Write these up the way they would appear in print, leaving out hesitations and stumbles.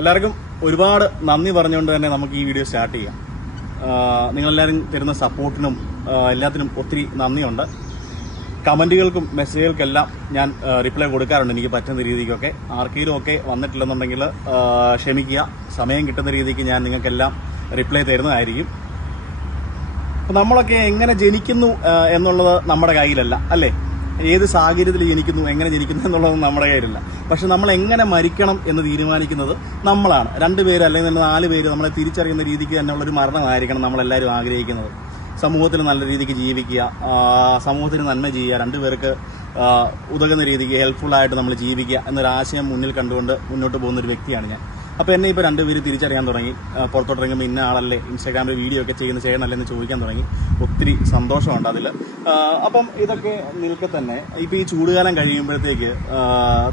എല്ലാവർക്കും ഒരുപാട് നന്ദി പറഞ്ഞുകൊണ്ട് തന്നെ നമുക്ക് ഈ വീഡിയോ സ്റ്റാർട്ട് ചെയ്യാം. നിങ്ങളെല്ലാവരും തരുന്ന സപ്പോർട്ടിനും എല്ലാത്തിനും ഒത്തിരി നന്ദിയുണ്ട്. കമൻറ്റുകൾക്കും മെസ്സേജുകൾക്കെല്ലാം ഞാൻ റിപ്ലൈ കൊടുക്കാറുണ്ട് എനിക്ക് പറ്റുന്ന രീതിക്കൊക്കെ. ആർക്കെങ്കിലും ഒക്കെ വന്നിട്ടില്ലെന്നുണ്ടെങ്കിൽ ക്ഷമിക്കുക. സമയം കിട്ടുന്ന രീതിക്ക് ഞാൻ നിങ്ങൾക്കെല്ലാം റിപ്ലൈ തരുന്നതായിരിക്കും. അപ്പം നമ്മളൊക്കെ എങ്ങനെ ജനിക്കുന്നു എന്നുള്ളത് നമ്മുടെ കയ്യിലല്ല, അല്ലേ? ഏത് സാഹചര്യത്തിൽ ജനിക്കുന്നു, എങ്ങനെ ജനിക്കുന്നു എന്നുള്ളത് നമ്മുടെ കയ്യിലില്ല. പക്ഷെ നമ്മൾ എങ്ങനെ മരിക്കണം എന്ന് തീരുമാനിക്കുന്നത് നമ്മളാണ്. 2 പേര് അല്ലെങ്കിൽ 4 പേര് നമ്മളെ തിരിച്ചറിയുന്ന രീതിക്ക് തന്നെയുള്ളൊരു മരണമായിരിക്കണം നമ്മളെല്ലാവരും ആഗ്രഹിക്കുന്നത്. സമൂഹത്തിൽ നല്ല രീതിക്ക് ജീവിക്കുക, സമൂഹത്തിന് നന്മ ചെയ്യുക, 2 പേർക്ക് ഉതകുന്ന രീതിക്ക് ഹെൽപ്ഫുള്ളായിട്ട് നമ്മൾ ജീവിക്കുക എന്നൊരാശയം മുന്നിൽ കണ്ടുകൊണ്ട് മുന്നോട്ട് പോകുന്നൊരു വ്യക്തിയാണ് ഞാൻ. അപ്പോൾ എന്നെ ഇപ്പോൾ 2 പേര് തിരിച്ചറിയാൻ തുടങ്ങി. പുറത്തോട്ടിറങ്ങുമ്പോൾ ഇന്ന ആളല്ലേ, ഇൻസ്റ്റാഗ്രാമിൽ വീഡിയോ ഒക്കെ ചെയ്യണമല്ലേ എന്ന് ചോദിക്കാൻ തുടങ്ങി. ഒത്തിരി സന്തോഷമുണ്ട് അതിൽ. അപ്പം ഇതൊക്കെ നിൽക്കെ തന്നെ ഇപ്പോൾ ഈ ചൂടുകാലം കഴിയുമ്പോഴത്തേക്ക്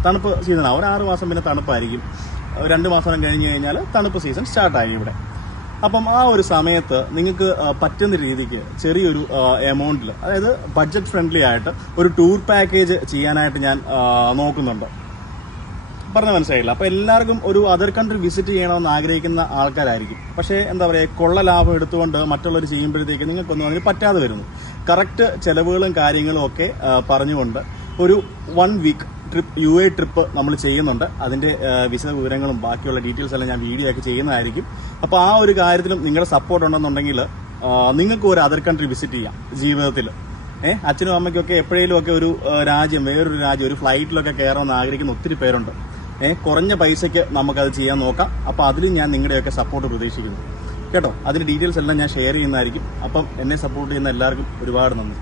തണുപ്പ് സീസണാണ്. ഒരു 6 മാസം പിന്നെ തണുപ്പായിരിക്കും. 2 മാസം കഴിഞ്ഞ് കഴിഞ്ഞാൽ തണുപ്പ് സീസൺ സ്റ്റാർട്ടായി ഇവിടെ. അപ്പം ആ ഒരു സമയത്ത് നിങ്ങൾക്ക് പറ്റുന്ന രീതിക്ക് ചെറിയൊരു എമൗണ്ടിൽ, അതായത് ബഡ്ജറ്റ് ഫ്രണ്ട്ലി ആയിട്ട് ഒരു ടൂർ പാക്കേജ് ചെയ്യാനായിട്ട് ഞാൻ നോക്കുന്നുണ്ട്. പറഞ്ഞ മനസ്സിലായില്ല. അപ്പോൾ എല്ലാവർക്കും ഒരു അതർ കൺട്രി വിസിറ്റ് ചെയ്യണമെന്ന് ആഗ്രഹിക്കുന്ന ആൾക്കാരായിരിക്കും. പക്ഷേ എന്താ പറയുക, കൊള്ള ലാഭം എടുത്തുകൊണ്ട് മറ്റുള്ളവർ ചെയ്യുമ്പോഴത്തേക്ക് നിങ്ങൾക്കൊന്നും അതിന് പറ്റാതെ വരുന്നു. കറക്റ്റ് ചിലവുകളും കാര്യങ്ങളും ഒക്കെ പറഞ്ഞുകൊണ്ട് ഒരു 1 വീക്ക് ട്രിപ്പ്, UAE ട്രിപ്പ് നമ്മൾ ചെയ്യുന്നുണ്ട്. അതിൻ്റെ വിശദ വിവരങ്ങളും ബാക്കിയുള്ള ഡീറ്റെയിൽസ് എല്ലാം ഞാൻ വീഡിയോ ഒക്കെ ചെയ്യുന്നതായിരിക്കും. അപ്പോൾ ആ ഒരു കാര്യത്തിലും നിങ്ങളുടെ സപ്പോർട്ട് ഉണ്ടെന്നുണ്ടെങ്കിൽ നിങ്ങൾക്ക് ഒരു അതർ കൺട്രി വിസിറ്റ് ചെയ്യാം ജീവിതത്തിൽ. അച്ഛനും അമ്മയ്ക്കൊക്കെ എപ്പോഴേലും ഒക്കെ ഒരു രാജ്യം, വേറൊരു രാജ്യം, ഒരു ഫ്ലൈറ്റിലൊക്കെ കയറണമെന്ന് ആഗ്രഹിക്കുന്ന ഒത്തിരി പേരുണ്ട്. കുറഞ്ഞ പൈസയ്ക്ക് നമുക്കത് ചെയ്യാൻ നോക്കാം. അപ്പോൾ അതിലും ഞാൻ നിങ്ങളുടെയൊക്കെ സപ്പോർട്ട് പ്രതീക്ഷിക്കുന്നു കേട്ടോ. അതിൻ്റെ ഡീറ്റെയിൽസ് എല്ലാം ഞാൻ ഷെയർ ചെയ്യുന്നതായിരിക്കും. അപ്പം എന്നെ സപ്പോർട്ട് ചെയ്യുന്ന എല്ലാവർക്കും ഒരുപാട് നന്ദി.